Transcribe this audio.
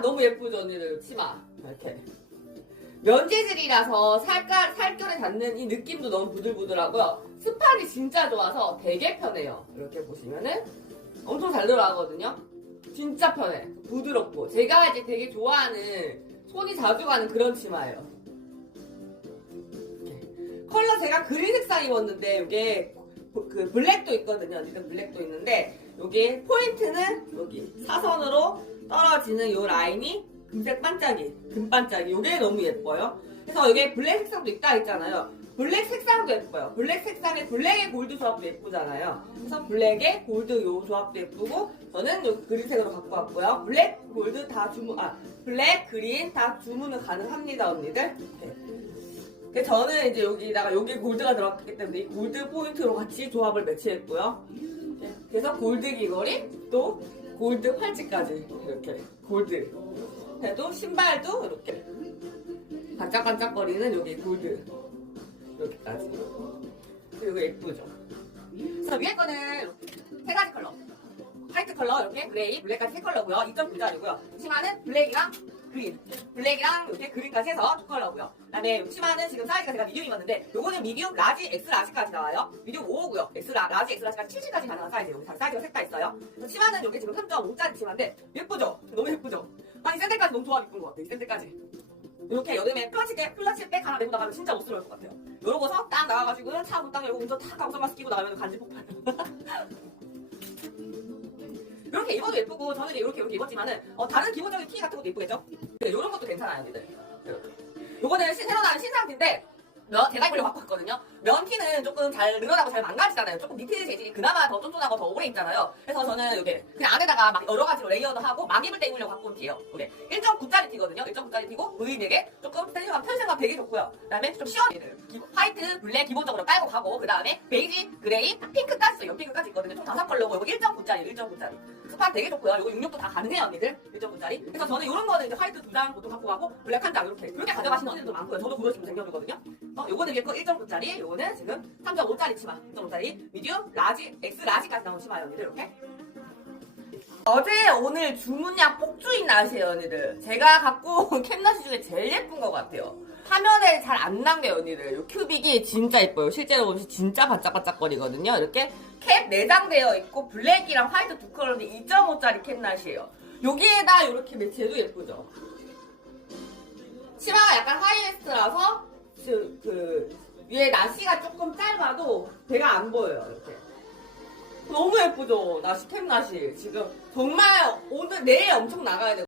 너무 예쁘죠 언니들. 치마. 이렇게. 면 재질이라서 살까, 살결에 닿는 이 느낌도 너무 부들부들하고요. 스판이 진짜 좋아서 되게 편해요. 이렇게 보시면은 엄청 잘 들어가거든요. 진짜 편해. 부드럽고. 제가 이제 되게 좋아하는 손이 자주 가는 그런 치마예요. 이렇게. 컬러 제가 그린 색상 입었는데 이게 그 블랙도 있거든요. 언니들 블랙도 있는데 여기 포인트는 여기 사선으로 떨어지는 요 라인이 금색 반짝이, 금반짝이. 요게 너무 예뻐요. 그래서 여기 블랙 색상도 있다 했잖아요. 블랙 색상도 예뻐요. 블랙 색상에 블랙의 골드 조합도 예쁘잖아요. 그래서 블랙에 골드 요 조합도 예쁘고 저는 여기 그린색으로 갖고 왔고요. 블랙, 골드 다 주문, 아, 블랙, 그린 다 주문은 가능합니다, 언니들. 이렇게. 그래서 저는 이제 여기다가 여기 골드가 들어갔기 때문에 이 골드 포인트로 같이 조합을 매치했고요. 이렇게. 그래서 골드 귀걸이 또 골드 팔찌까지 이렇게 골드 해도 신발도 이렇게 반짝반짝거리는 여기 골드 이렇게까지. 그리고 예쁘죠? 그래서 위에 거는 이렇게 세 가지 컬러. 화이트 컬러 이렇게 그레이 블랙까지 세 컬러고요. 2.9짜리고요. 치마는 블랙이랑 그린 블랙이랑 이렇게 그린까지 해서 두 컬러고요. 그다음에 치마는 지금 사이즈가 제가 미디움 입었는데 요거는 미디움 라지 X 라지까지 나와요. 미디움 5호고요. X 라, 라지 X 라지까지 70까지 가능한 사이즈 여기 다 사이즈가 셋다 있어요. 치마는 여기 지금 3.5짜리 치마인데 예쁘죠? 너무 예쁘죠? 아니 샌들까지 너무 조합 이쁜 것 같아 이 샌들까지. 이렇게 여름에 플라스틱에 플라스틱 백 하나 메고 나가면 진짜 못스러울 것 같아요. 이러고서 딱 나가가지고 차 문 딱 열고 운전 탁 하고 선마스 끼고 나가면 간지 폭발. 이렇게 입어도 예쁘고 저는 이렇게 이렇게 입었지만은 어, 다른 기본적인 티 같은 것도 예쁘겠죠? 네, 이런 것도 괜찮아요, 언니들. 이렇게. 요거는 신- 새로 나온 신상티인데 면, 갖고 왔거든요. 면티는 조금 잘 늘어나고 잘 망가지잖아요. 조금 니트 재질이 그나마 더 쫀쫀하고 더 오래 입잖아요. 그래서 저는 이게 그냥 안에다가 막 여러 가지로 레이어드 하고 막 입을 때 입으려고 갖고 온 티예요. 이게 1.9짜리 티거든요. 1.9짜리 티고 V넥에 조금 편의감, 편 되게 좋고요. 그 다음에 좀 시원해요. 기- 화이트, 블랙 기본적으로 깔고 가고 그 다음에 베이지, 그레이, 핑크까지 있어요. 연핑크까지 있거든요. 총 다섯 컬러고 이거 1.9짜리, 1.9짜리. 스판 되게 좋고요. 이거 66도 다 가능해요, 언니들. 1.9짜리. 그래서 저는 이런 거는 이제 화이트 두 장 보통 갖고 가고 블랙 한 장 이렇게 그렇게 가져가시는 언니들도 많고요. 저도 그런 식으로 챙겨주거든요. 어, 요거는 이게 거 1.9짜리, 요거는 지금 3.5짜리 치마, 3.5짜리, 미디움, 라지, X 라지까지 나온 치마예요, 언니들 이렇게. 어제 오늘 주문량 폭주인 날씨예요, 언니들. 제가 갖고 온 캡나시 중에 제일 예쁜 것 같아요. 화면에 잘 안 남겨요, 언니들. 이 큐빅이 진짜 예뻐요. 실제로 보면 진짜 반짝반짝거리거든요. 이렇게 캡 내장되어 있고 블랙이랑 화이트 두 컬러인데 2.5짜리 캡낫이에요. 여기에다 이렇게 매치해도 예쁘죠. 치마가 약간 하이웨스트라서 그, 그 위에 나시가 조금 짧아도 배가 안 보여요. 이렇게. 너무 예쁘죠? 나시 캡 나시. 지금 정말 오늘 내일 엄청 나가야 돼요.